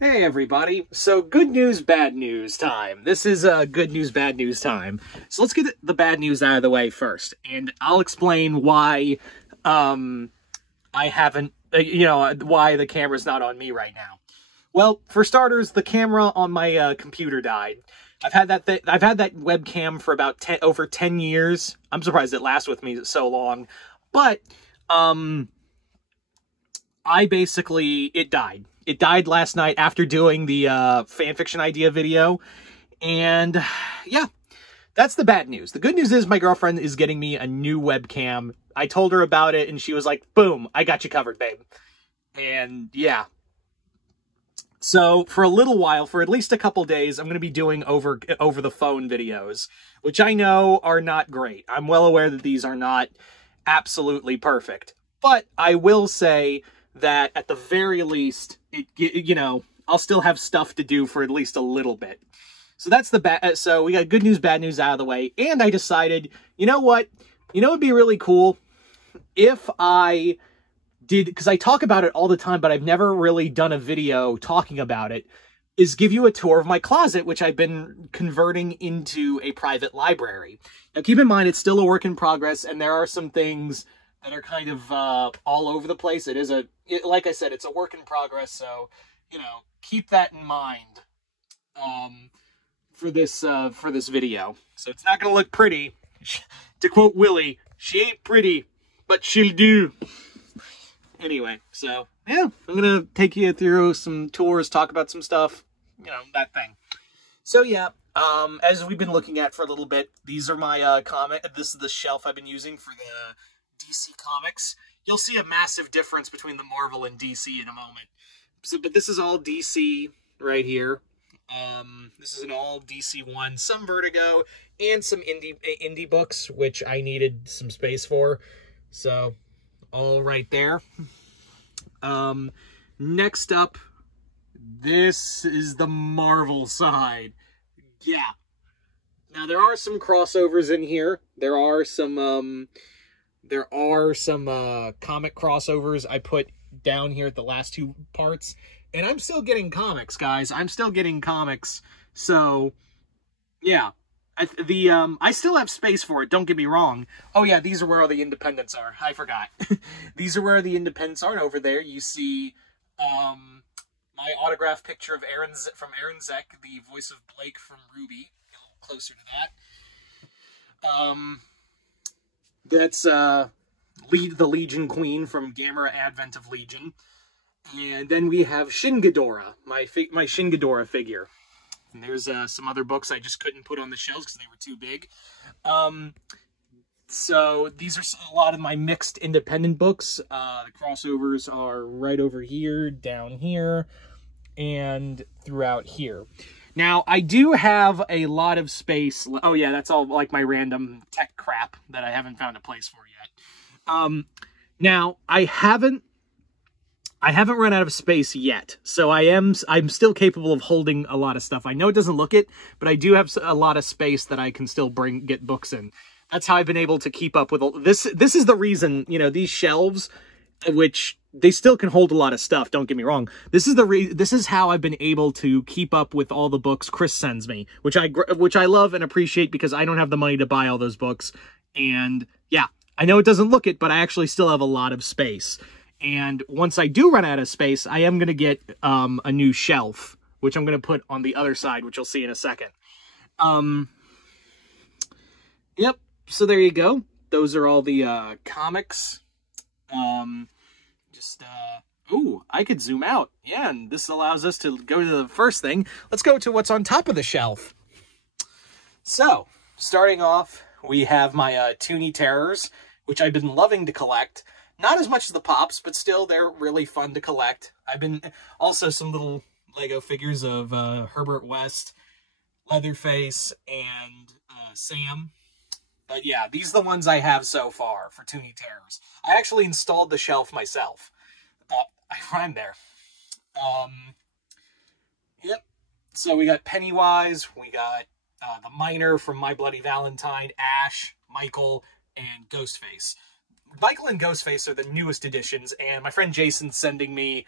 Hey everybody, so good news, bad news time. This is good news, bad news time. So let's get the bad news out of the way first, and I'll explain why I haven't, why the camera's not on me right now. Well, for starters, the camera on my computer died. I've had that webcam for about over 10 years. I'm surprised it lasts with me so long, but it died. It died last night after doing the fanfiction idea video. And yeah, that's the bad news. The good news is my girlfriend is getting me a new webcam. I told her about it and she was like, boom, I got you covered, babe. And yeah. So for a little while, for at least a couple days, I'm going to be doing over the phone videos, which I know are not great. I'm well aware that these are not absolutely perfect. But I will say that at the very least, I'll still have stuff to do for at least a little bit. So that's so we got good news, bad news out of the way. And I decided, you know what? It'd be really cool if I did, because I talk about it all the time, but I've never really done a video talking about it, is give you a tour of my closet, which I've been converting into a private library. Now, keep in mind, it's still a work in progress, and there are some things that are kind of all over the place. Like I said, it's a work in progress, so, keep that in mind for this video. So it's not going to look pretty. To quote Willie, she ain't pretty, but she'll do. Anyway, so, yeah, I'm going to take you through some tours, talk about some stuff, that thing. So, yeah, as we've been looking at for a little bit, these are my this is the shelf I've been using for the DC Comics. You'll see a massive difference between the Marvel and DC in a moment. So, but this is all DC right here. This is an all DC one, some Vertigo, and some indie books, which I needed some space for. So, all right there. Next up, this is the Marvel side. Yeah. Now, there are some crossovers in here. There are some comic crossovers I put down here at the last two parts. And I'm still getting comics, guys. I'm still getting comics. So, yeah. I still have space for it, don't get me wrong. Oh, yeah, these are where all the independents are. I forgot. These are where the independents are. Over there, you see my autographed picture of Aaron Zek, the voice of Blake from RWBY. Get a little closer to that. That's the Legion Queen from Gamera Advent of Legion. And then we have Shin Ghidorah, my Shin Ghidorah figure. And there's some other books I just couldn't put on the shelves because they were too big. So these are a lot of my mixed independent books. The crossovers are right over here, down here, and throughout here. Now, I do have a lot of space. Oh, yeah, that's all like my random tech crap that I haven't found a place for yet. Now, I haven't run out of space yet, so I'm still capable of holding a lot of stuff. I know it doesn't look it, but I do have a lot of space that I can still get books in. That's how I've been able to keep up with this. This is the reason, these shelves, which they still can hold a lot of stuff, don't get me wrong. This is how I've been able to keep up with all the books Chris sends me, which I love and appreciate because I don't have the money to buy all those books. And yeah, I know it doesn't look it, but I actually still have a lot of space. And once I do run out of space, I am going to get a new shelf, which I'm going to put on the other side, which you'll see in a second. Yep, so there you go. Those are all the comics. Ooh, I could zoom out. Yeah, and this allows us to go to the first thing. Let's go to what's on top of the shelf. So, starting off, we have my Toony Terrors, which I've been loving to collect. Not as much as the Pops, but still, they're really fun to collect. Also some little Lego figures of Herbert West, Leatherface, and Sam. But yeah, these are the ones I have so far for Toony Terrors. I actually installed the shelf myself. I rhymed there. Yep. So we got Pennywise, we got the Miner from My Bloody Valentine, Ash, Michael, and Ghostface. Michael and Ghostface are the newest additions, and my friend Jason's sending me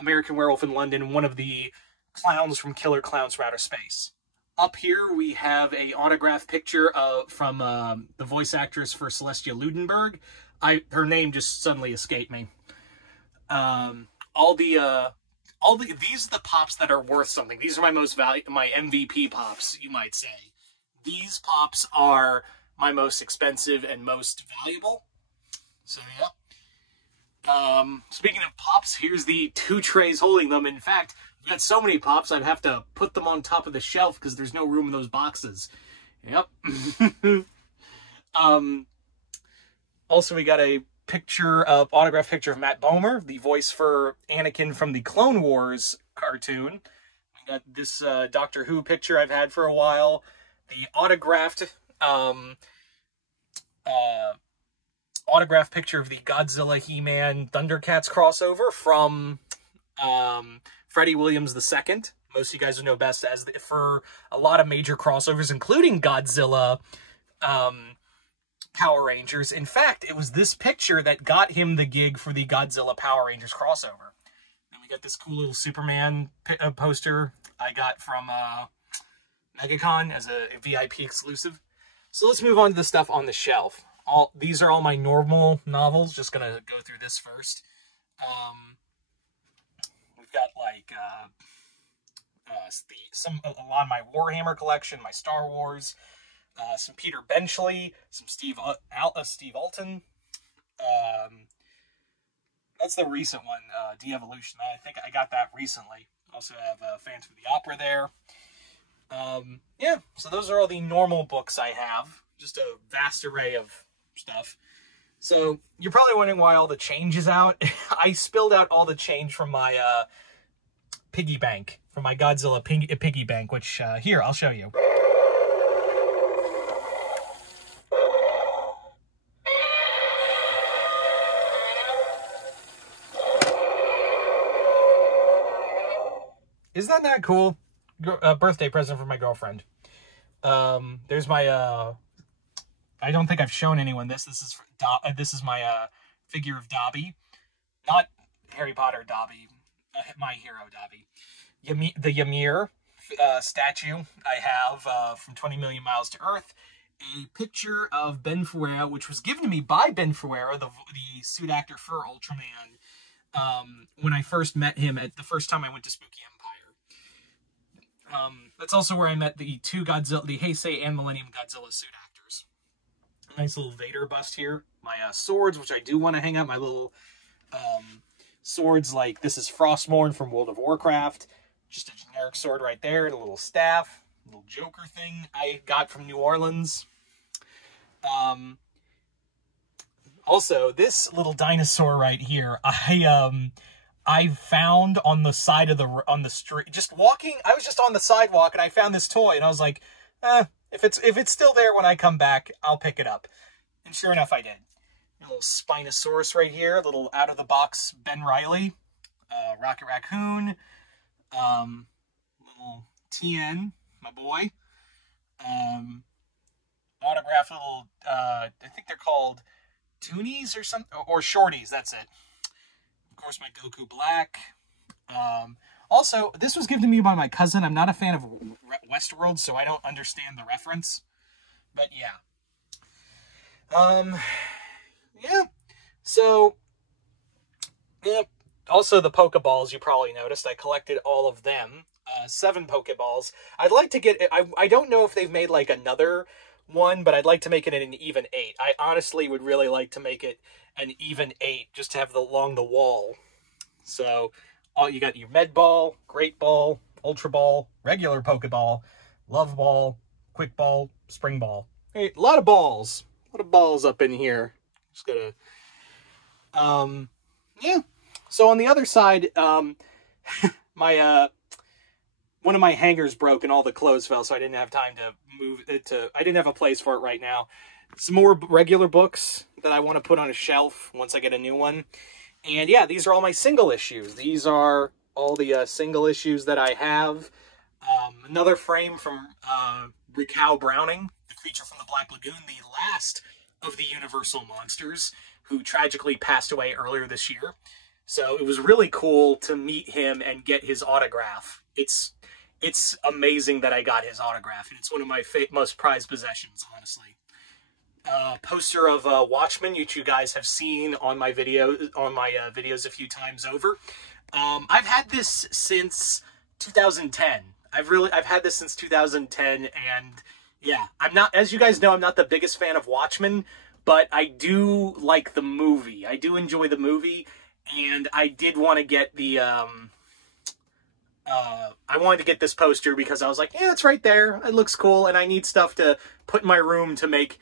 American Werewolf in London, one of the clowns from Killer Clowns from Outer Space. Up here, we have a autograph picture from the voice actress for Celestia Ludenberg. Her name just suddenly escaped me. These are the pops that are worth something. These are my my MVP pops, you might say. These pops are my most expensive and most valuable. So yeah. Speaking of pops, here's the 2 trays holding them. In fact, I've got so many pops, I'd have to put them on top of the shelf because there's no room in those boxes. Yep. Also, we got a autograph picture of Matt Bomer, the voice for Anakin from the Clone Wars cartoon. We got this Doctor Who picture I've had for a while. The autographed autograph picture of the Godzilla, He-Man, Thundercats crossover from Freddie Williams II. Most of you guys would know best as for a lot of major crossovers, including Godzilla, Power Rangers. In fact, it was this picture that got him the gig for the Godzilla Power Rangers crossover. Then we got this cool little Superman poster I got from MegaCon as a VIP exclusive. So let's move on to the stuff on the shelf. These are all my normal novels. Just gonna go through this first. We've got like a lot of my Warhammer collection, my Star Wars, some Peter Benchley, some Steve Alten. That's the recent one, De-Evolution. I think I got that recently. Also have Phantom of the Opera there. Yeah, so those are all the normal books I have. Just a vast array of stuff. So you're probably wondering why all the change is out. I spilled out all the change from my piggy bank, from my Godzilla piggy bank, which here, I'll show you. Isn't that cool? Birthday present for my girlfriend. There's my I don't think I've shown anyone this. This is my figure of Dobby, not Harry Potter Dobby, my hero Dobby. The Ymir statue I have from 20 Million Miles to Earth. A picture of Ben Ferreira, which was given to me by Ben Ferreira, the suit actor for Ultraman, when I first met him the first time I went to Spooky Empire. That's also where I met the two Godzilla, the Heisei and Millennium Godzilla suit actors. Nice little Vader bust here. My swords, which I do want to hang up. My little swords, like this is Frostmourne from World of Warcraft. Just a generic sword right there. And a little staff. A little Joker thing I got from New Orleans. Also, this little dinosaur right here, I found on the side of on the street, just walking. I was just on the sidewalk and I found this toy and I was like, if it's still there when I come back, I'll pick it up. And sure enough, I did. A little Spinosaurus right here, a little out of the box Ben Reilly, Rocket Raccoon, little TN, my boy, autographed little, I think they're called Toonies or something, or Shorties. That's it. Of course, my Goku Black. Also, this was given to me by my cousin. I'm not a fan of Westworld, so I don't understand the reference. But yeah. Yeah. So, yeah. Also, the Pokeballs, you probably noticed. I collected all of them. 7 Pokeballs. I'd like to get... I don't know if they've made, like, another one, but I'd like to make it an even 8. I honestly would really like to make it an even 8, just to have along the wall. So... you got your Med Ball, Great Ball, Ultra Ball, regular Pokeball, Love Ball, Quick Ball, Spring Ball. Hey, a lot of balls. A lot of balls up in here. Just gotta... yeah. So on the other side, my, one of my hangers broke and all the clothes fell, so I didn't have time to move it to... I didn't have a place for it right now. Some more regular books that I want to put on a shelf once I get a new one. And yeah, these are all my single issues. These are all the single issues that I have. Another frame from Raquel Browning, the creature from the Black Lagoon, the last of the Universal monsters, who tragically passed away earlier this year. So it was really cool to meet him and get his autograph. It's amazing that I got his autograph, and it's one of my most prized possessions, honestly. Poster of Watchmen, which you guys have seen on my videos a few times over. I've had this since 2010. I've had this since 2010, and yeah, as you guys know, I'm not the biggest fan of Watchmen, but I do like the movie. I do enjoy the movie, and I did want to get the, I wanted to get this poster because I was like, yeah, it's right there. It looks cool, and I need stuff to put in my room to make,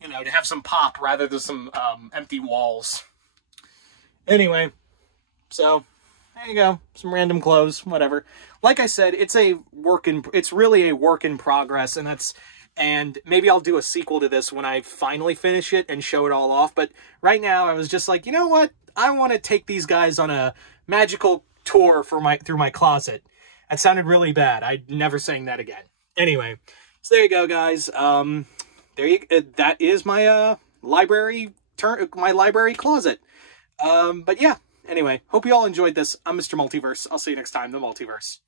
you know, to have some pop rather than some empty walls. Anyway, so there you go. Some random clothes, whatever. Like I said, it's really a work in progress, and maybe I'll do a sequel to this when I finally finish it and show it all off. But right now, I was just like, you know what? I want to take these guys on a magical tour through my closet. That sounded really bad. I'm never saying that again. Anyway, so there you go, guys. That is my library closet. But yeah. Anyway, hope you all enjoyed this. I'm Mr. Multiverse. I'll see you next time, The Multiverse.